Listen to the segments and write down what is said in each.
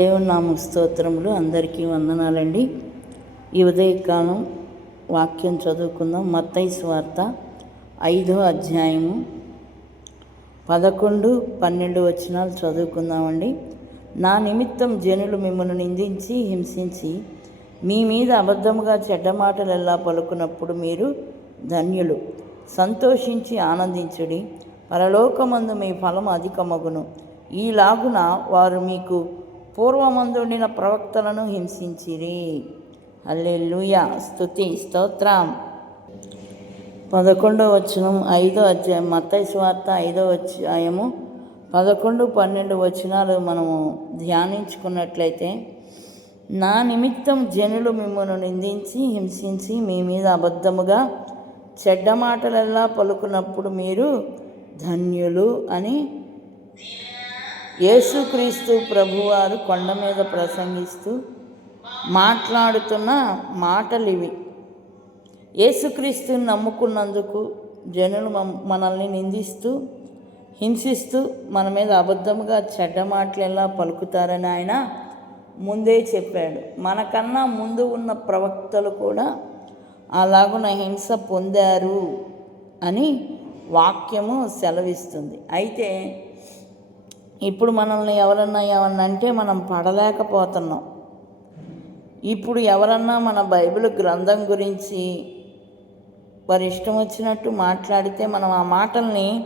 దేవుని స్తోత్రములు అందరికీ వందనాలండి. ఈ ఉదయకాలం వాక్యం చదువుకుందాం. మత్తయి స్వార్త ఐదో అధ్యాయము పదకొండు పన్నెండు వచనాలు చదువుకుందామండి. నా నిమిత్తం జనులు మిమ్మల్ని నిందించి హింసించి మీ మీద అబద్ధముగా చెడ్డ మాటలు ఎలా పలుకున్నప్పుడు మీరు ధన్యులు. సంతోషించి ఆనందించుడి. పరలోకమందు మీ ఫలం అధికమగును. ఈలాగున వారు మీకు పూర్వమందుండిన ప్రవక్తలను హింసించిరి. హల్లెలూయా. స్తుతి. స్తోత్రం. పదకొండో వచనం ఐదో అధ్యాయం మత్తయి స్వార్త ఐదో అధ్యాయము పదకొండు పన్నెండు వచనాలు మనము ధ్యానించుకున్నట్లయితే నా నిమిత్తం జనులు మిమ్మల్ని నిందించి హింసించి మీ మీద అబద్ధముగా చెడ్డ మాటలెల్లా పలుకున్నప్పుడు మీరు ధన్యులు అని యేసుక్రీస్తు ప్రభువారు కొండ మీద ప్రసంగిస్తూ మాట్లాడుతున్న మాటలు ఇవి యేసుక్రీస్తుని నమ్ముకున్నందుకు జనులు మనల్ని నిందిస్తూ హింసిస్తూ మన మీద అబద్ధముగా చెడ్డ మాటలు ఎలా పలుకుతారని ఆయన ముందే చెప్పాడు. మనకన్నా ముందు ఉన్న ప్రవక్తలు కూడా అలాగున హింస పొందారు అని వాక్యము సెలవిస్తుంది. అయితే ఇప్పుడు మనల్ని ఎవరన్నా ఏమన్నా అంటే మనం పడలేకపోతున్నాం. ఇప్పుడు ఎవరన్నా మన బైబిల్ గ్రంథం గురించి వారి ఇష్టం వచ్చినట్టు మాట్లాడితే మనం ఆ మాటల్ని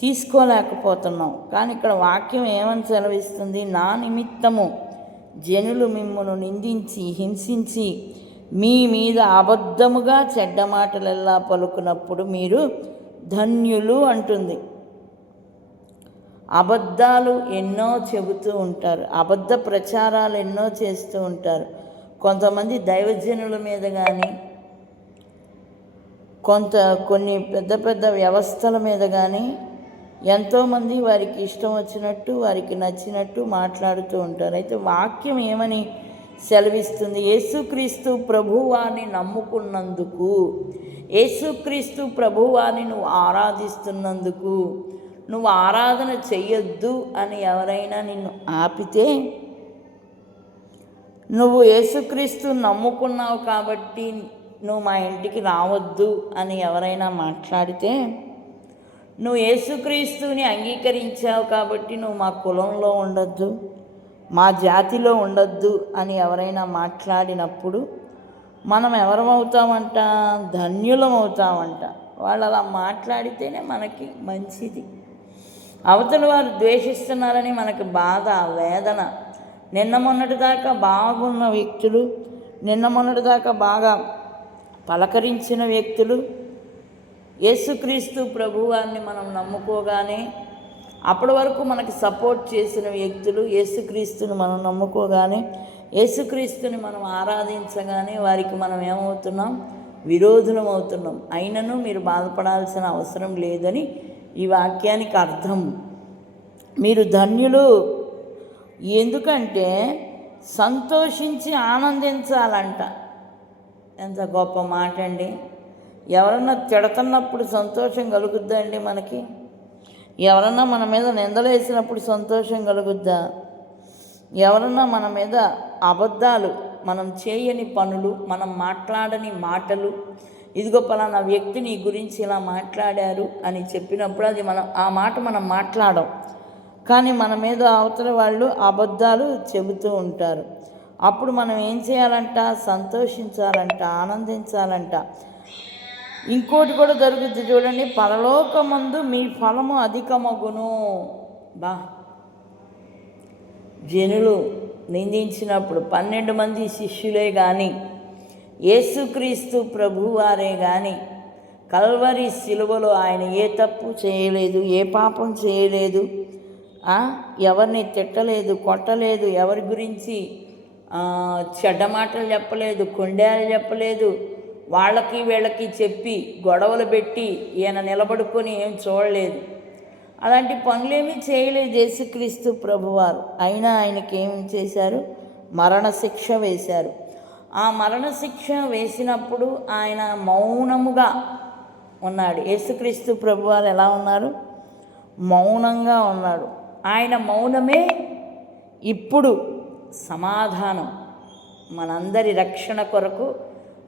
తీసుకోలేకపోతున్నాం. కానీ ఇక్కడ వాక్యం ఏమని సెలవిస్తుంది? నా నిమిత్తము జనులు మిమ్మల్ని నిందించి హింసించి మీ మీద అబద్ధముగా చెడ్డ మాటలెల్లా పలుకున్నప్పుడు మీరు ధన్యులు అంటుంది. అబద్ధాలు ఎన్నో చెబుతూ ఉంటారు. అబద్ధ ప్రచారాలు ఎన్నో చేస్తూ ఉంటారు. కొంతమంది దైవజనుల మీద కానీ కొంత కొన్ని పెద్ద పెద్ద వ్యవస్థల మీద కానీ ఎంతోమంది వారికి ఇష్టం వచ్చినట్టు వారికి నచ్చినట్టు మాట్లాడుతూ ఉంటారు. అయితే వాక్యం ఏమని సెలవిస్తుంది? యేసుక్రీస్తు ప్రభువాని నమ్ముకున్నందుకు యేసుక్రీస్తు ప్రభువాని నువ్వు ఆరాధిస్తున్నందుకు నువ్వు ఆరాధన చెయ్యొద్దు అని ఎవరైనా నిన్ను ఆపితే నువ్వు యేసుక్రీస్తు నమ్ముకున్నావు కాబట్టి నువ్వు మా ఇంటికి రావద్దు అని ఎవరైనా మాట్లాడితే నువ్వు యేసుక్రీస్తుని అంగీకరించావు కాబట్టి నువ్వు మా కులంలో ఉండొద్దు మా జాతిలో ఉండొద్దు అని ఎవరైనా మాట్లాడినప్పుడు మనం ఎవరమవుతామంట? ధన్యులం అవుతామంట వాళ్ళు అలా మాట్లాడితేనే మనకి మంచిది. అవతల వారు ద్వేషిస్తున్నారని మనకి బాధ వేదన. నిన్న మొన్నటి దాకా బాగున్న వ్యక్తులు నిన్న మొన్నటి దాకా బాగా పలకరించిన వ్యక్తులు యేసుక్రీస్తు ప్రభువాన్ని మనం నమ్ముకోగానే అప్పటి వరకు మనకి సపోర్ట్ చేసిన వ్యక్తులు యేసుక్రీస్తుని మనం నమ్ముకోగానే యేసుక్రీస్తుని మనం ఆరాధించగానే వారికి మనం ఏమవుతున్నాం? విరోధులం అవుతున్నాం. అయినను మీరు బాధపడాల్సిన అవసరం లేదని ఈ వాక్యానికి అర్థం. మీరు ధన్యులు. ఎందుకంటే సంతోషించి ఆనందించాలంట. ఎంత గొప్ప మాట అండి ఎవరన్నా తిడుతున్నప్పుడు సంతోషం కలుగుద్దా అండి మనకి? ఎవరన్నా మన మీద నిందలేసినప్పుడు సంతోషం కలుగుద్దా? ఎవరన్నా మన మీద అబద్ధాలు మనం చేయని పనులు మనం మాట్లాడని మాటలు ఇదిగో పలానా వ్యక్తి నీ గురించి ఇలా మాట్లాడారు అని చెప్పినప్పుడు అది మనం ఆ మాట మనం మాట్లాడం. కానీ మన మీద అవతల వాళ్ళు అబద్ధాలు చెబుతూ ఉంటారు. అప్పుడు మనం ఏం చేయాలంట? సంతోషించాలంట ఆనందించాలంట. ఇంకోటి కూడా జరుగుద్ది చూడండి. పరలోకమందు మీ ఫలము అధికమగును. బా. జనులు నిందించినప్పుడు పన్నెండు మంది శిష్యులే కానీ యేసుక్రీస్తు ప్రభువారే కానీ కల్వరి శిలువలో ఆయన ఏ తప్పు చేయలేదు ఏ పాపం చేయలేదు ఎవరిని తిట్టలేదు కొట్టలేదు ఎవరి గురించి చెడ్డ మాటలు చెప్పలేదు కొండేలు చెప్పలేదు వాళ్ళకి వీళ్ళకి చెప్పి గొడవలు పెట్టి ఈయన నిలబడుకొని ఏం చూడలేదు. అలాంటి పనులేమీ చేయలేదు యేసుక్రీస్తు ప్రభువారు. అయినా ఆయనకి ఏం చేశారు? మరణశిక్ష వేశారు. ఆ మరణశిక్ష వేసినప్పుడు ఆయన మౌనముగా ఉన్నాడు. యేసుక్రీస్తు ప్రభువారు ఎలా ఉన్నారు? మౌనంగా ఉన్నాడు. ఆయన మౌనమే ఇప్పుడు సమాధానం. మనందరి రక్షణ కొరకు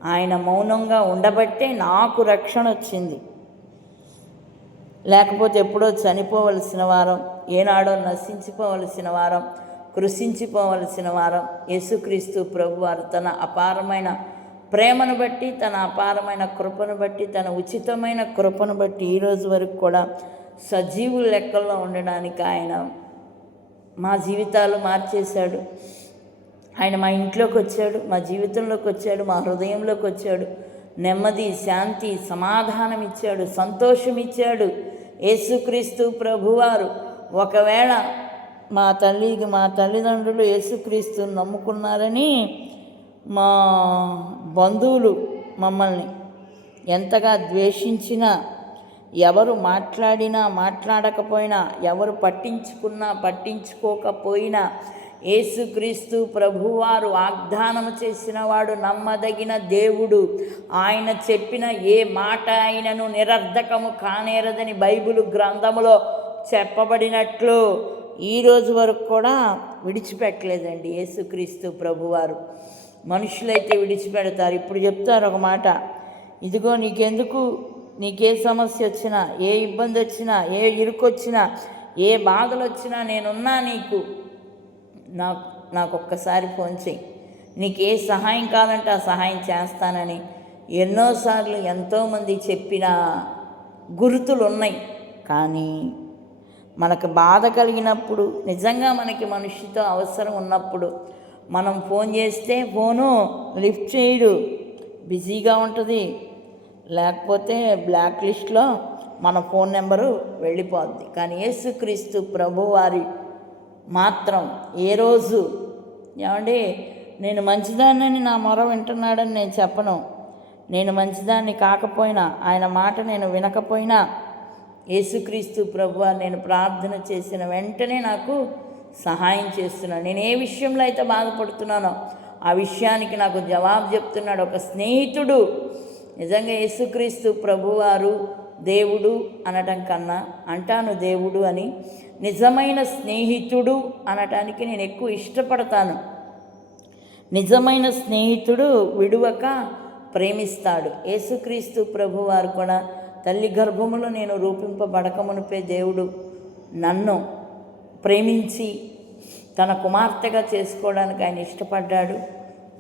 ఆయన మౌనంగా ఉండబట్టే నాకు రక్షణ వచ్చింది. లేకపోతే ఎప్పుడో చనిపోవలసిన వారం ఏనాడో నశించిపోవలసిన వారం కృషించిపోవలసిన వారం యేసుక్రీస్తు ప్రభువారు తన అపారమైన ప్రేమను బట్టి తన అపారమైన కృపను బట్టి తన ఉచితమైన కృపను బట్టి ఈరోజు వరకు కూడా సజీవుల లెక్కల్లో ఉండడానికి ఆయన మా జీవితాలు మార్చేశాడు. ఆయన మా ఇంట్లోకి వచ్చాడు మా జీవితంలోకి వచ్చాడు మా హృదయంలోకి వచ్చాడు. నెమ్మది శాంతి సమాధానం ఇచ్చాడు సంతోషం ఇచ్చాడు యేసుక్రీస్తు ప్రభువారు. ఒకవేళ మా తల్లికి మా తల్లిదండ్రులు యేసుక్రీస్తు నమ్ముకున్నారని మా బంధువులు మమ్మల్ని ఎంతగా ద్వేషించినా ఎవరు మాట్లాడినా మాట్లాడకపోయినా ఎవరు పట్టించుకున్నా పట్టించుకోకపోయినా యేసుక్రీస్తు ప్రభువారు వాగ్దానం చేసిన వాడు నమ్మదగిన దేవుడు. ఆయన చెప్పిన ఏ మాట ఆయనను నిరర్ధకము కానేరదని బైబిల్ గ్రంథములో చెప్పబడినట్లు ఈ రోజు వరకు కూడా విడిచిపెట్టలేదండి యేసుక్రీస్తు ప్రభువారు. మనుషులైతే విడిచిపెడతారు. ఇప్పుడు చెప్తారు ఒక మాట. ఇదిగో నీకెందుకు? నీకే సమస్య వచ్చినా ఏ ఇబ్బంది వచ్చినా ఏ ఇరుకొచ్చినా ఏ బాధలు వచ్చినా నేనున్నా నీకు. నాకు నాకు ఒక్కసారి ఫోన్ చేయి నీకు ఏ సహాయం కావాలంటే ఆ సహాయం చేస్తానని ఎన్నోసార్లు ఎంతోమంది చెప్పిన గుర్తులు ఉన్నాయి కానీ మనకు బాధ కలిగినప్పుడు నిజంగా మనకి మనిషితో అవసరం ఉన్నప్పుడు మనం ఫోన్ చేస్తే ఫోను లిఫ్ట్ చేయడు బిజీగా ఉంటుంది. లేకపోతే బ్లాక్ లిస్ట్లో మన ఫోన్ నెంబరు వెళ్ళిపోద్ది. కానీ యేసుక్రీస్తు ప్రభువారి మాత్రం ఏ రోజు ఏమండి నేను మంచిదాన్నని నా మొర వింటున్నాడని నేను చెప్పను. నేను మంచిదాన్ని కాకపోయినా ఆయన మాట నేను వినకపోయినా యేసుక్రీస్తు ప్రభు నేను ప్రార్థన చేసిన వెంటనే నాకు సహాయం చేస్తున్నాను నేను ఏ విషయంలో అయితే బాధపడుతున్నానో ఆ విషయానికి నాకు జవాబు చెప్తున్నాడు. ఒక స్నేహితుడు నిజంగా యేసుక్రీస్తు ప్రభువారు దేవుడు అనటం కన్నా అంటాను దేవుడు అని నిజమైన స్నేహితుడు అనటానికి నేను ఎక్కువ ఇష్టపడతాను. నిజమైన స్నేహితుడు విడువక ప్రేమిస్తాడు. యేసుక్రీస్తు ప్రభువారు కూడా తల్లి గర్భములో నేను రూపింపబడకమునిపే దేవుడు నన్ను ప్రేమించి తన కుమార్తెగా చేసుకోవడానికి ఆయన ఇష్టపడ్డాడు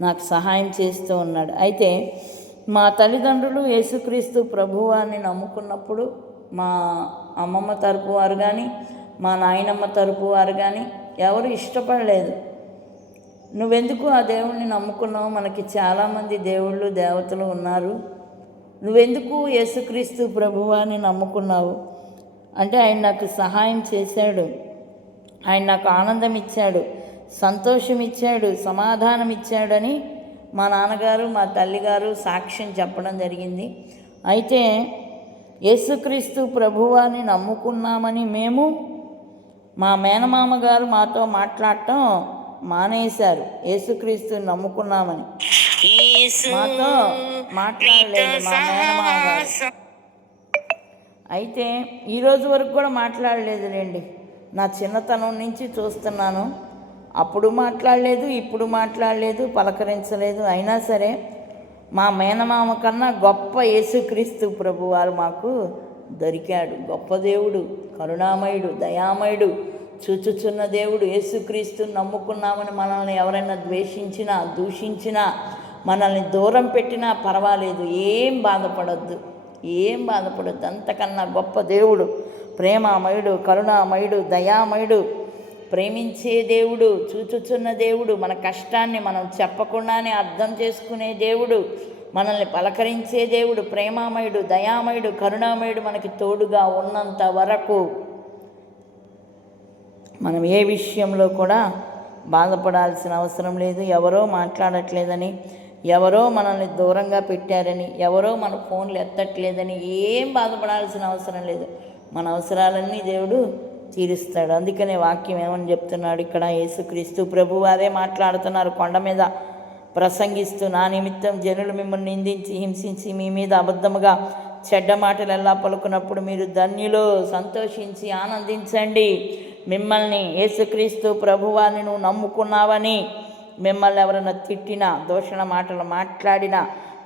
నాకు సహాయం చేస్తూ ఉన్నాడు. అయితే మా తల్లిదండ్రులు యేసుక్రీస్తు ప్రభువాన్ని నమ్ముకున్నప్పుడు మా అమ్మమ్మ తరపు వారు కానీ మా నాయనమ్మ తరపు వారు కానీ ఎవరు ఇష్టపడలేదు. నువ్వెందుకు ఆ దేవుణ్ణి నమ్ముకున్నావు? మనకి చాలామంది దేవుళ్ళు దేవతలు ఉన్నారు. నువ్వెందుకు యేసుక్రీస్తు ప్రభువాన్ని నమ్ముకున్నావు? అంటే ఆయన నాకు సహాయం చేశాడు. ఆయన నాకు ఆనందం ఇచ్చాడు సంతోషం ఇచ్చాడు సమాధానం ఇచ్చాడని మా నాన్నగారు మా తల్లిగారు సాక్ష్యం చెప్పడం జరిగింది. అయితే యేసుక్రీస్తు ప్రభువాన్ని నమ్ముకున్నామని మేము మా మేనమామ గారు మాతో మాట్లాడటం మానేశారు. యేసుక్రీస్తుని నమ్ముకున్నామని. మాతో మాట్లాడలేదు మా మేనమామ గారు. అయితే ఈ రోజు వరకు కూడా మాట్లాడలేదులేండి. నా చిన్నతనం నుంచి చూస్తున్నాను. అప్పుడు మాట్లాడలేదు ఇప్పుడు మాట్లాడలేదు పలకరించలేదు. అయినా సరే మా మేనమామ కన్నా గొప్ప యేసుక్రీస్తు ప్రభు వారు మాకు దొరికాడు. గొప్ప దేవుడు కరుణామయుడు దయామయుడు చూచుచున్న దేవుడు. యేసుక్రీస్తు నమ్ముకున్నామని మనల్ని ఎవరైనా ద్వేషించినా దూషించినా మనల్ని దూరం పెట్టినా పర్వాలేదు ఏం బాధపడద్దు ఏం బాధపడద్దు. అంతకన్నా గొప్ప దేవుడు ప్రేమామయుడు కరుణామయుడు దయామయుడు ప్రేమించే దేవుడు చూచుచున్న దేవుడు మన కష్టాన్ని మనం చెప్పకుండానే అర్థం చేసుకునే దేవుడు మనల్ని పలకరించే దేవుడు ప్రేమామయుడు దయామయుడు కరుణామయుడు మనకి తోడుగా ఉన్నంత వరకు మనం ఏ విషయంలో కూడా బాధపడాల్సిన అవసరం లేదు. ఎవరో మాట్లాడట్లేదని ఎవరో మనల్ని దూరంగా పెట్టారని ఎవరో మన ఫోన్లు ఎత్తట్లేదని ఏం బాధపడాల్సిన అవసరం లేదు. మన అవసరాలన్నీ దేవుడు తీరుస్తాడు. అందుకనే వాక్యం ఏమని చెప్తున్నాడు ఇక్కడ? యేసుక్రీస్తు ప్రభు అదే మాట్లాడుతున్నారు. కొండ మీద ప్రసంగిస్తూ నా నిమిత్తం జనులు మిమ్మల్ని నిందించి హింసించి మీ మీద అబద్ధముగా చెడ్డ మాటలు ఎలా పలుకున్నప్పుడు మీరు ధన్యులు. సంతోషించి ఆనందించండి. మిమ్మల్ని యేసుక్రీస్తు ప్రభువాని నువ్వు నమ్ముకున్నావని మిమ్మల్ని ఎవరైనా తిట్టినా దూషణ మాటలు మాట్లాడినా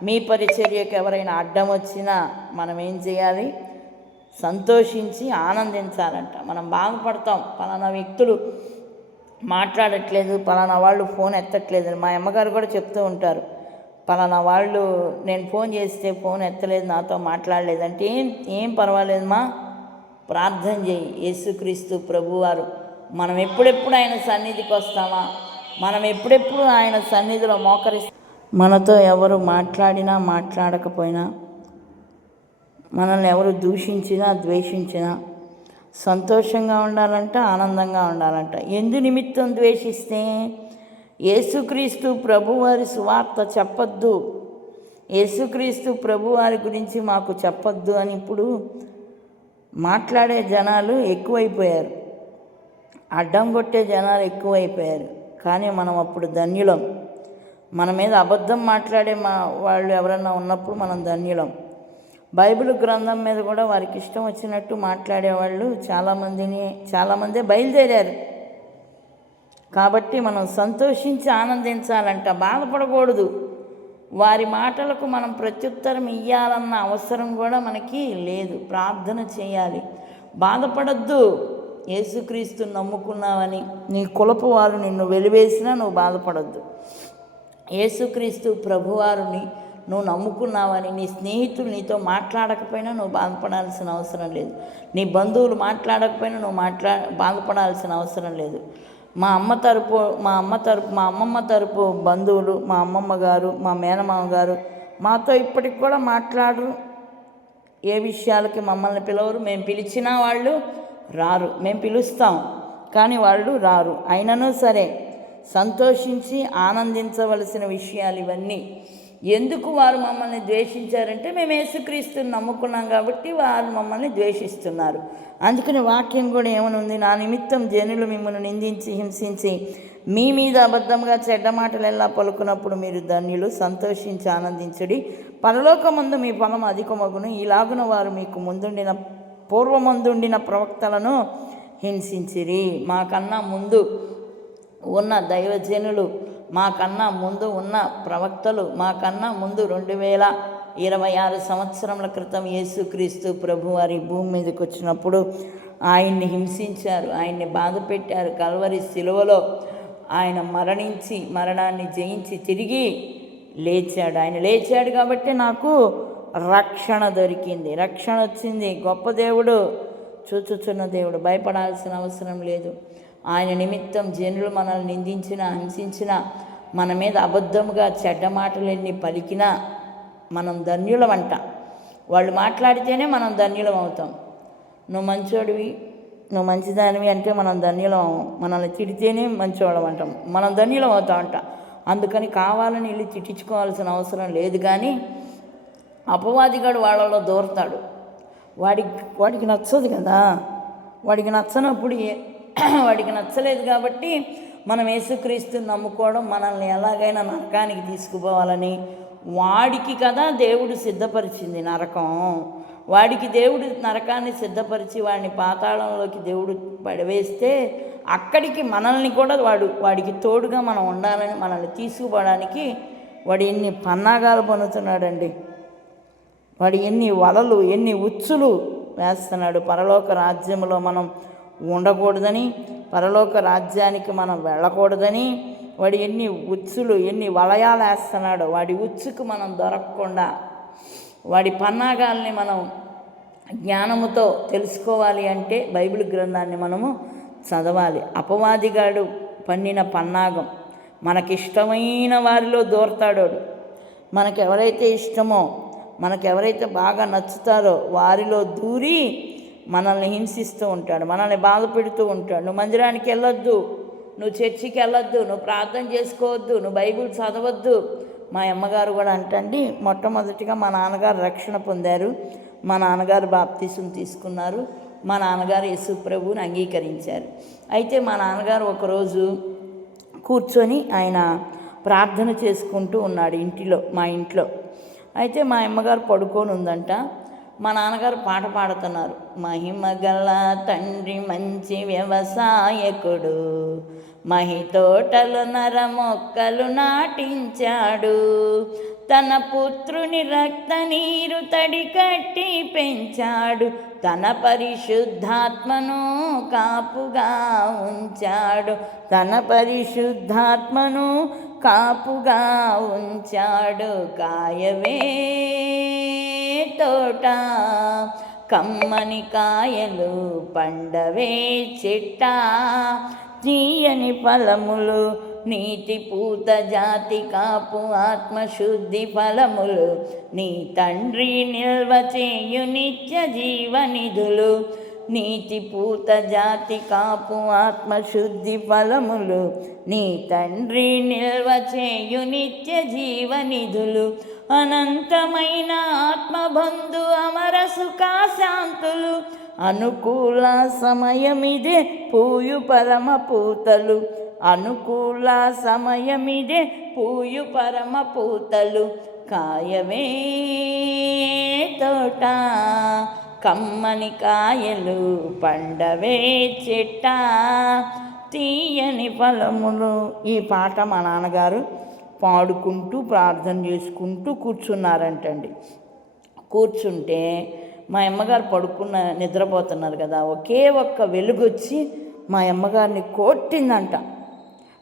మీ పరిచర్యకు ఎవరైనా అడ్డం వచ్చినా మనం ఏం చేయాలి? సంతోషించి ఆనందించాలంట. మనం బాధపడతాం. పలానా వ్యక్తులు మాట్లాడట్లేదు పలానా వాళ్ళు ఫోన్ ఎత్తట్లేదు మా అమ్మగారు కూడా చెప్తూ ఉంటారు. పలానా వాళ్ళు నేను ఫోన్ చేస్తే ఫోన్ ఎత్తలేదు నాతో మాట్లాడలేదు అంటే ఏం ఏం పర్వాలేదమ్మా ప్రార్థన చేయి. యేసుక్రీస్తు ప్రభువారు మనం ఎప్పుడెప్పుడు ఆయన సన్నిధికి వస్తామా? మనం ఎప్పుడెప్పుడు ఆయన సన్నిధిలో మోకరిస్తాం మనతో ఎవరు మాట్లాడినా మాట్లాడకపోయినా మనల్ని ఎవరు దూషించినా ద్వేషించినా సంతోషంగా ఉండాలంట ఆనందంగా ఉండాలంట. ఎందు నిమిత్తం ద్వేషిస్తే యేసుక్రీస్తు ప్రభువారి సువార్త చెప్పొద్దు. యేసుక్రీస్తు ప్రభువారి గురించి మాకు చెప్పొద్దు అని ఇప్పుడు మాట్లాడే జనాలు ఎక్కువైపోయారు. అడ్డం కొట్టే జనాలు ఎక్కువైపోయారు. కానీ మనం అప్పుడు ధన్యులం. మన మీద అబద్ధం మాట్లాడే మా వాళ్ళు ఎవరన్నా ఉన్నప్పుడు మనం ధన్యులం. బైబిల్ గ్రంథం మీద కూడా వారికి ఇష్టం వచ్చినట్టు మాట్లాడేవాళ్ళు చాలామందిని చాలామందే బయలుదేరారు. కాబట్టి మనం సంతోషించి ఆనందించాలంట బాధపడకూడదు. వారి మాటలకు మనం ప్రత్యుత్తరం ఇవ్వాలన్న అవసరం కూడా మనకి లేదు. ప్రార్థన చేయాలి. బాధపడద్దు. యేసుక్రీస్తు నమ్ముకున్నావని నీ కులపు వారు నిన్ను వెలివేసినా నువ్వు బాధపడద్దు. యేసుక్రీస్తు ప్రభువారుని నువ్వు నమ్ముకున్నావని నీ స్నేహితులు నీతో మాట్లాడకపోయినా నువ్వు బాధపడాల్సిన అవసరం లేదు. నీ బంధువులు మాట్లాడకపోయినా నువ్వు మాట్లా బాధపడాల్సిన అవసరం లేదు. మా అమ్మ తరపు మా అమ్మ తరపు మా అమ్మమ్మ తరపు బంధువులు మా అమ్మమ్మ గారు మా మేనమామ గారు మాతో ఇప్పటికి కూడా మాట్లాడరు. ఏ విషయాలకి మమ్మల్ని పిలవరు. మేము పిలిచినా వాళ్ళు రారు. మేము పిలుస్తాం కానీ వాళ్ళు రారు. అయినను సరే సంతోషించి ఆనందించవలసిన విషయాలు ఇవన్నీ. ఎందుకు వారు మమ్మల్ని ద్వేషించారంటే మేము యేసుక్రీస్తుని నమ్ముకున్నాం కాబట్టి వారు మమ్మల్ని ద్వేషిస్తున్నారు. అందుకని వాక్యం కూడా ఏమనుంది? నా నిమిత్తం జనులు మిమ్మల్ని నిందించి హింసించి మీ మీద అబద్ధంగా చెడ్డ మాటలు ఎలా పలుకున్నప్పుడు మీరు ధన్యులు సంతోషించి ఆనందించుడి. పరలోకమందు మీ ఫలం అధికమగును. ఇలాగున వారు మీకు ముందుండిన పూర్వమందుండిన ప్రవక్తలను హింసించిరి. మాకన్నా ముందు ఉన్న దైవజనులు మాకన్నా ముందు ఉన్న ప్రవక్తలు మాకన్నా ముందు రెండు వేల ఇరవై ఆరు సంవత్సరముల క్రితం యేసుక్రీస్తు ప్రభు వారి భూమి మీదకి వచ్చినప్పుడు ఆయన్ని హింసించారు ఆయన్ని బాధ పెట్టారు. కల్వరి శిలువలో ఆయన మరణించి మరణాన్ని జయించి తిరిగి లేచాడు. ఆయన లేచాడు కాబట్టి నాకు రక్షణ దొరికింది. రక్షణ వచ్చింది. గొప్ప దేవుడు చూచుచున్న దేవుడు భయపడాల్సిన అవసరం లేదు. ఆయన నిమిత్తం జనులు మనల్ని నిందించిన హింసించిన మన మీద అబద్ధముగా చెడ్డ మాటలన్నీ పలికినా మనం ధన్యులమంట. వాళ్ళు మాట్లాడితేనే మనం ధన్యులం అవుతాం నువ్వు మంచోడివి నువ్వు మంచిదానివి అంటే మనం ధన్యులం మనల్ని తిడితేనే మంచివాళ్ళం అంటాం మనం ధన్యులం అవుతామంట అందుకని కావాలని వెళ్ళి తిట్టించుకోవాల్సిన అవసరం లేదు కానీ అపవాదిగాడు వాళ్ళలో దూరతాడు. వాడికి వాడికి నచ్చదు కదా. వాడికి నచ్చనప్పుడు వాడికి నచ్చలేదు కాబట్టి మనం యేసుక్రీస్తుని నమ్ముకోవడం మనల్ని ఎలాగైనా నరకానికి తీసుకుపోవాలని వాడికి కదా దేవుడు సిద్ధపరిచింది నరకం. వాడికి దేవుడు నరకాన్ని సిద్ధపరిచి వాడిని పాతాళంలోకి దేవుడు పడవేస్తే అక్కడికి మనల్ని కూడా వాడు వాడికి తోడుగా మనం ఉండాలని మనల్ని తీసుకుపోవడానికి వాడు ఎన్ని పన్నాగాలు పొందుతున్నాడండి. వాడు ఎన్ని వలలు ఎన్ని ఉచ్చులు వేస్తున్నాడు. పరలోక రాజ్యంలో మనం ఉండకూడదని పరలోక రాజ్యానికి మనం వెళ్ళకూడదని వాడు ఎన్ని ఉచ్చులు ఎన్ని వలయాలు వేస్తున్నాడో వాడి ఉచ్చుకు మనం దొరకకుండా వాడి పన్నాగాల్ని మనం జ్ఞానముతో తెలుసుకోవాలి అంటే బైబిల్ గ్రంథాన్ని మనము చదవాలి. అపవాదిగాడు పన్నిన పన్నాగం మనకిష్టమైన వారిలో దూరతాడోడు. మనకు ఎవరైతే ఇష్టమో మనకు ఎవరైతే బాగా నచ్చుతారో వారిలో దూరి మనల్ని హింసిస్తూ ఉంటాడు మనల్ని బాధ పెడుతూ ఉంటాడు. నువ్వు మందిరానికి వెళ్ళొద్దు నువ్వు చర్చికి వెళ్ళొద్దు నువ్వు ప్రార్థన చేసుకోవద్దు నువ్వు బైబిల్ చదవద్దు. మా అమ్మగారు కూడా అంటండి మొట్టమొదటిగా మా నాన్నగారు రక్షణ పొందారు మా నాన్నగారు బాప్తీసం తీసుకున్నారు మా నాన్నగారు యేసు ప్రభువుని అంగీకరించారు. అయితే మా నాన్నగారు ఒకరోజు కూర్చొని ఆయన ప్రార్థన చేసుకుంటూ ఉన్నాడు ఇంటిలో మా ఇంట్లో. అయితే మా అమ్మగారు పడుకొని ఉందంట మా నాన్నగారు పాట పాడుతున్నారు. మహిమగల తండ్రి మంచి వ్యవసాయకుడు. మహి తోటలు నర మొక్కలు నాటించాడు. తన పుత్రుని రక్త నీరు తడి కట్టి పెంచాడు. తన పరిశుద్ధాత్మను కాపుగా ఉంచాడు. తన పరిశుద్ధాత్మను కాపుగా ఉంచాడు కాయవే తోట. కమ్మని కాయలు పండవే చెట్ట. తీయని ఫలములు నీతి పూత జాతి కాపు ఆత్మశుద్ధి ఫలములు. నీ తండ్రి నిల్వ చేయు నిత్య జీవనిధులు. నీతి పూత జాతి కాపు ఆత్మశుద్ధి ఫలములు. నీ తండ్రి నిల్వ చేయు నిత్య జీవనిధులు అనంతమైన ఆత్మబంధు అమర సుఖాశాంతులు అనుకూల సమయమిదే పూయు పరమ పూతలు. అనుకూల సమయమిదే పూయు పరమ పూతలు. కాయవే తోట. కమ్మని కాయలు పండవే చెట్ట. తీయని ఫలములు. ఈ పాట మా నాన్నగారు పాడుకుంటూ ప్రార్థన చేసుకుంటూ కూర్చున్నారంటండి. కూర్చుంటే మా అమ్మగారు పడుకున్న నిద్రపోతున్నారు కదా ఒకే ఒక్క వెలుగు వచ్చి మా అమ్మగారిని కొట్టిందంట.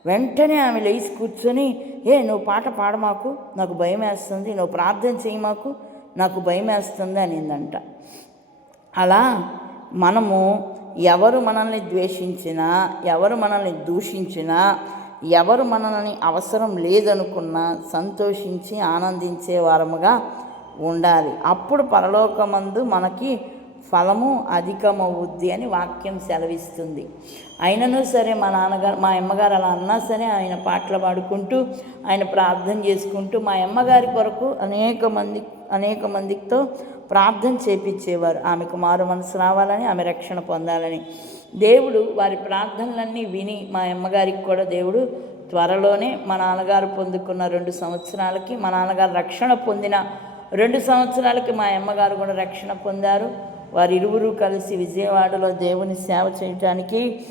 వెంటనే ఆమె లేచి కూర్చొని ఏ నువ్వు పాట పాడమాకు నాకు భయం వేస్తుంది నువ్వు ప్రార్థన చేయమాకు నాకు భయం వేస్తుంది అనిందంట. అలా మనము ఎవరు మనల్ని ద్వేషించినా ఎవరు మనల్ని దూషించినా ఎవరు మనల్ని అవసరం లేదనుకున్నా సంతోషించి ఆనందించే వారముగా ఉండాలి. అప్పుడు పరలోకమందు మనకి ఫలము అధికమవుద్ది అని వాక్యం సెలవిస్తుంది. అయినను సరే మా నాన్నగారు మా అమ్మగారు అలా అన్నా సరే ఆయన పాటలు పాడుకుంటూ ఆయన ప్రార్థన చేసుకుంటూ మా అమ్మగారి కొరకు అనేక మంది అనేక మందితో ప్రార్థన చేపించేవారు. ఆమెకు మారు మనసు రావాలని ఆమె రక్షణ పొందాలని. దేవుడు వారి ప్రార్థనలన్నీ విని మా అమ్మగారికి కూడా దేవుడు త్వరలోనే మా నాన్నగారు పొందుకున్న రెండు సంవత్సరాలకి మా నాన్నగారు రక్షణ పొందిన రెండు సంవత్సరాలకి మా అమ్మగారు కూడా రక్షణ పొందారు. వారి ఇరువురు కలిసి విజయవాడలో దేవుని సేవ చేయటానికి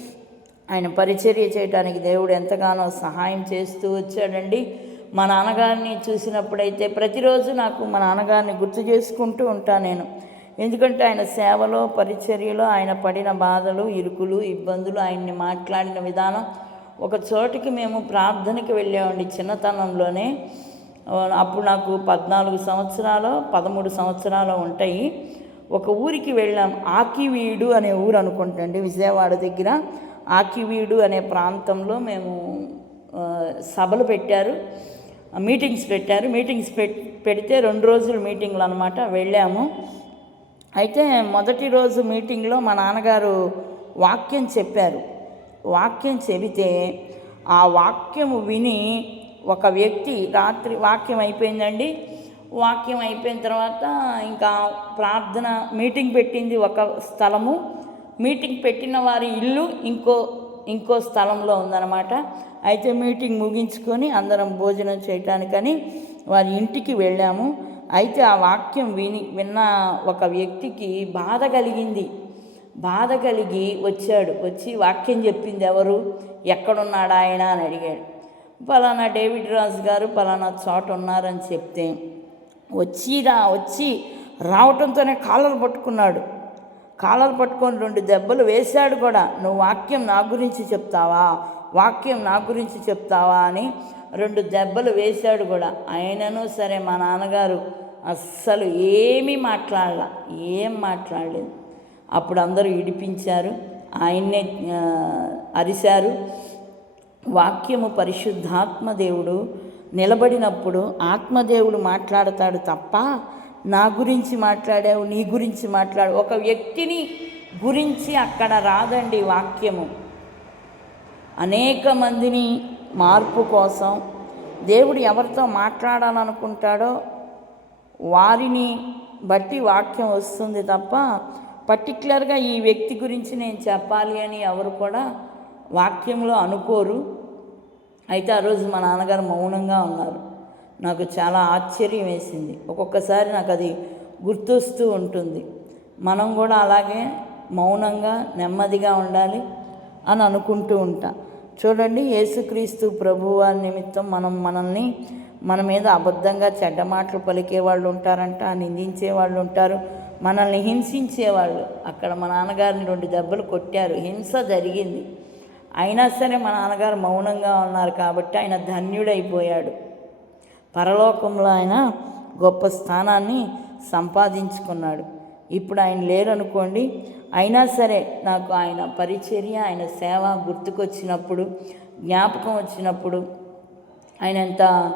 ఆయన పరిచర్య చేయడానికి దేవుడు ఎంతగానో సహాయం చేస్తూ వచ్చాడండి. మా నాన్నగారిని చూసినప్పుడైతే ప్రతిరోజు నాకు మా నాన్నగారిని గుర్తు చేసుకుంటూ ఉంటాను నేను. ఎందుకంటే ఆయన సేవలో పరిచర్యలో ఆయన పడిన బాధలు ఇరుకులు ఇబ్బందులు ఆయన్ని మాట్లాడిన విధానం ఒక చోటికి మేము ప్రార్థనకి వెళ్ళామండి చిన్నతనంలోనే. అప్పుడు నాకు పద్నాలుగు సంవత్సరాలు పదమూడు సంవత్సరాలు ఉంటాయి. ఒక ఊరికి వెళ్ళాం ఆకివీడు అనే ఊరు అనుకుంటండి విజయవాడ దగ్గర. ఆకివీడు అనే ప్రాంతంలో మేము సభలు పెట్టారు. మీటింగ్స్ పెట్టారు. మీటింగ్స్ పెడితే రెండు రోజులు మీటింగ్లు అనమాట వెళ్ళాము. అయితే మొదటి రోజు మీటింగ్లో మా నాన్నగారు వాక్యం చెప్పారు. వాక్యం చెబితే ఆ వాక్యము విని ఒక వ్యక్తి రాత్రి వాక్యం అయిపోయిందండి. వాక్యం అయిపోయిన తర్వాత ఇంకా ప్రార్థన మీటింగ్ పెట్టింది ఒక స్థలము. మీటింగ్ పెట్టిన వారి ఇల్లు ఇంకో ఇంకో స్థలంలో ఉందన్నమాట. అయితే మీటింగ్ ముగించుకొని అందరం భోజనం చేయటానికని వారి ఇంటికి వెళ్ళాము. అయితే ఆ వాక్యం విని విన్న ఒక వ్యక్తికి బాధ కలిగింది. బాధ కలిగి వచ్చాడు. వచ్చి వాక్యం చెప్పింది ఎవరు? ఎక్కడున్నాడు ఆయన అని అడిగాడు. పలానా డేవిడ్ రాజు గారు పలానా చోట ఉన్నారని చెప్తే వచ్చిరా వచ్చి రావటంతోనే కాలర్ పట్టుకున్నాడు. కాలర్ పట్టుకొని రెండు దెబ్బలు వేశాడు కూడా. నువ్వు వాక్యం నా గురించి చెప్తావా? వాక్యం నా గురించి చెప్తావా అని రెండు దెబ్బలు వేశాడు కూడా. అయినను సరే మా నాన్నగారు అస్సలు ఏమీ మాట్లాడలా ఏం మాట్లాడలేదు. అప్పుడు అందరూ ఇడిపించారు ఆయన్నే అరిశారు. వాక్యము పరిశుద్ధాత్మ దేవుడు నిలబడినప్పుడు ఆత్మదేవుడు మాట్లాడతాడు తప్ప నా గురించి మాట్లాడావు నీ గురించి మాట్లాడు. ఒక వ్యక్తిని గురించి అక్కడ రాదండి వాక్యము. అనేక మందిని మార్పు కోసం దేవుడు ఎవరితో మాట్లాడాలనుకుంటాడో వారిని బట్టి వాక్యం వస్తుంది తప్ప పర్టికులర్గా ఈ వ్యక్తి గురించి నేను చెప్పాలి అని ఎవరు కూడా వాక్యంలో అనుకోరు. అయితే ఆ రోజు మా నాన్నగారు మౌనంగా ఉన్నారు. నాకు చాలా ఆశ్చర్యం వేసింది. ఒక్కొక్కసారి నాకు అది గుర్తొస్తూ ఉంటుంది. మనం కూడా అలాగే మౌనంగా నెమ్మదిగా ఉండాలి అని అనుకుంటూ ఉంటాను చూడండి యేసుక్రీస్తు ప్రభువారి నిమిత్తం మనం మనల్ని మన మీద అబద్ధంగా చెడ్డ మాటలు పలికే వాళ్ళు ఉంటారంట నిందించే వాళ్ళు ఉంటారు మనల్ని హింసించేవాళ్ళు అక్కడ మా నాన్నగారిని రెండు దెబ్బలు కొట్టారు. హింస జరిగింది. అయినా సరే మా నాన్నగారు మౌనంగా ఉన్నారు కాబట్టి ఆయన ధన్యుడైపోయాడు. పరలోకంలో ఆయన గొప్ప స్థానాన్ని సంపాదించుకున్నాడు. ఇప్పుడు ఆయన లేరనుకోండి అయినా సరే నాకు ఆయన పరిచర్య ఆయన సేవ గుర్తుకొచ్చినప్పుడు జ్ఞాపకం వచ్చినప్పుడు ఆయన ఎంత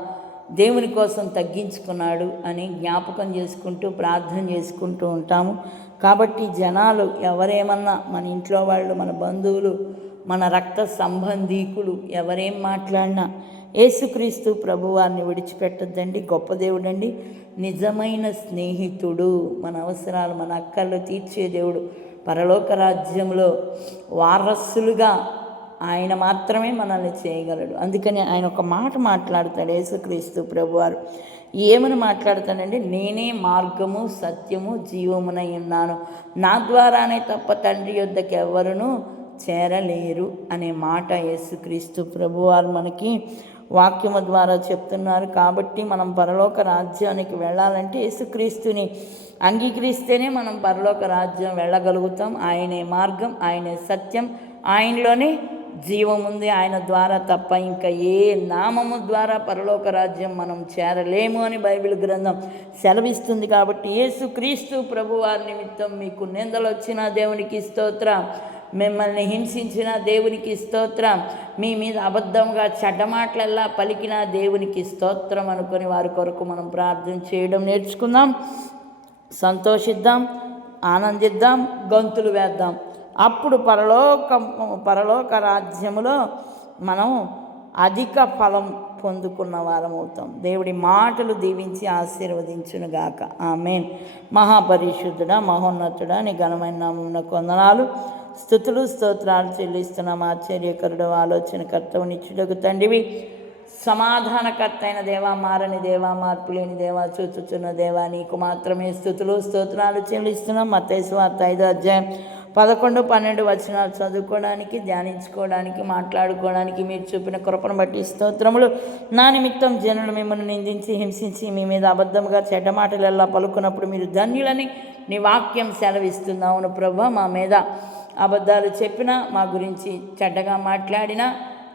దేవుని కోసం తగ్గించుకున్నాడు అని జ్ఞాపకం చేసుకుంటూ ప్రార్థన చేసుకుంటూ ఉంటాము. కాబట్టి జనాలు ఎవరేమన్నా మన ఇంట్లో వాళ్ళు మన బంధువులు మన రక్త సంబంధీకులు ఎవరేం మాట్లాడినా యేసుక్రీస్తు ప్రభువారిని విడిచిపెట్టద్దండి గొప్ప దేవుడండి నిజమైన స్నేహితుడు మన అవసరాలు మన అక్కర్లు తీర్చే దేవుడు. పరలోక రాజ్యంలో వారసులుగా ఆయన మాత్రమే మనల్ని చేయగలడు. అందుకని ఆయన ఒక మాట మాట్లాడతాడు యేసుక్రీస్తు ప్రభువారు. ఏమని మాట్లాడతానంటే నేనే మార్గము సత్యము జీవమునై ఉన్నాను. నా ద్వారానే తప్ప తండ్రి యొద్దకు ఎవరును చేరలేరు అనే మాట యేసుక్రీస్తు ప్రభువారు మనకి వాక్యము ద్వారా చెప్తున్నారు. కాబట్టి మనం పరలోక రాజ్యానికి వెళ్ళాలంటే యేసుక్రీస్తుని అంగీకరిస్తేనే మనం పరలోక రాజ్యం వెళ్ళగలుగుతాం. ఆయనే మార్గం ఆయనే సత్యం. ఆయనలోనే జీవం ఉంది. ఆయన ద్వారా తప్ప ఇంకా ఏ నామము ద్వారా పరలోక రాజ్యం మనం చేరలేము అని బైబిల్ గ్రంథం సెలవిస్తుంది కాబట్టి యేసుక్రీస్తు ప్రభువారి నిమిత్తం మీకు నిందలు వచ్చిన దేవునికి స్తోత్ర. మిమ్మల్ని హింసించిన దేవునికి స్తోత్రం. మీ మీద అబద్ధంగా చెడ్డమాటలల్లా పలికిన దేవునికి స్తోత్రం అనుకొని వారి కొరకు మనం ప్రార్థన చేయడం నేర్చుకుందాం. సంతోషిద్దాం ఆనందిద్దాం గంతులు వేద్దాం. అప్పుడు పరలోక పరలోక రాజ్యములో మనం అధిక ఫలం పొందుకున్న వారం అవుతాం దేవుడి మాటలు దీవించి ఆశీర్వదించునుగాక. ఆమెన్. మహాపరిశుద్ధుడ మహోన్నతుడ నీ ఘనమైన నామమున కొందనాలు స్థుతులు స్తోత్రాలు చెల్లిస్తున్నాం. ఆశ్చర్యకరుడు ఆలోచనకర్తవు నిచ్చుడకు తండ్రివి. సమాధానకర్త అయిన దేవా మారని దేవా మార్పు లేని దేవా చూచుచున్న దేవా నీకు మాత్రమే స్థుతులు స్తోత్రాలు చెల్లిస్తున్నాం. మత్తైసు వార్త ఐదో అధ్యాయం పదకొండు పన్నెండు వచనాలు చదువుకోవడానికి ధ్యానించుకోవడానికి మాట్లాడుకోవడానికి మీరు చూపిన కృపను బట్టి స్తోత్రములు. నా నిమిత్తం జనులు మిమ్మల్ని నిందించి హింసించి మీ మీద అబద్ధంగా చెడ్డ మాటలెల్లా పలుకున్నప్పుడు మీరు ధన్యులని నీ వాక్యం సెలవిస్తుంది. అవును ప్రభా మా మీద అబద్ధాలు చెప్పినా మా గురించి చెడ్డగా మాట్లాడినా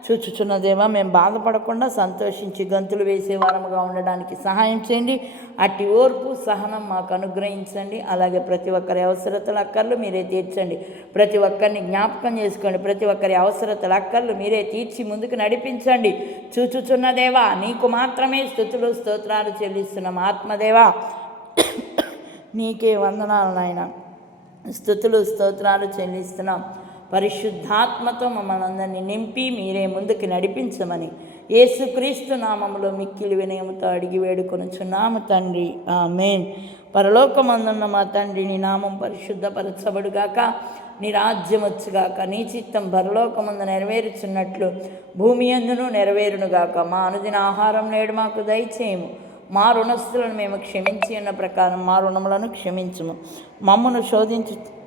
చూచుచున్న దేవా మేము బాధపడకుండా సంతోషించి గంతులు వేసేవారముగా ఉండడానికి సహాయం చేయండి. అట్టి ఓర్పు సహనం మాకు అనుగ్రహించండి. అలాగే ప్రతి ఒక్కరి అవసరతల అక్కర్లు మీరే తీర్చండి. ప్రతి ఒక్కరిని జ్ఞాపకం చేసుకోండి. ప్రతి ఒక్కరి అవసరతల అక్కర్లు మీరే తీర్చి ముందుకు నడిపించండి. చూచుచున్న దేవా నీకు మాత్రమే స్థుతులు స్తోత్రాలు చెల్లిస్తున్నాం. ఆత్మదేవా నీకే వందనాలు నాయన. స్థుతులు స్తోత్రాలు చెల్లిస్తున్నాం. పరిశుద్ధాత్మతో మమ్మల్ని నింపి మీరే ముందుకు నడిపించమని యేసుక్రీస్తు నామములో మిక్కిలి వినయముతో అడిగి వేడుకొనుచున్నాము తండ్రి. ఆమెన్. పరలోకమందున్న మా తండ్రి నీ నామం పరిశుద్ధపరచబడుగాక నీ రాజ్యం వచ్చుగాక నీ చిత్తం పరలోకమందు నెరవేరుచున్నట్లు భూమి అందును నెరవేరునుగాక. మా అనుదిన ఆహారం నేడు మాకు దయచేయము. మా రుణస్థులను మేము క్షమించి అన్న ప్రకారం మా రుణములను క్షమించము. మమ్మను శోధించు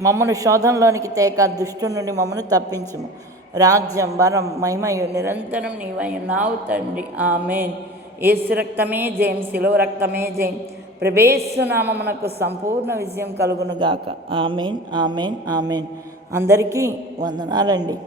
మమ్మను శోధనలోనికి తేక దుష్టు నుండి మమ్మను తప్పించుము. రాజ్యం వరం మహిమయు నిరంతరం నీవై నావు తండ్రి. ఆమెన్. ఏసు రక్తమే జయం శిలో రక్తమే జయం. ప్రభేసు నామమునకు సంపూర్ణ విజయం కలుగునుగాక. Amen amen amen. అందరికీ వందనాలండి.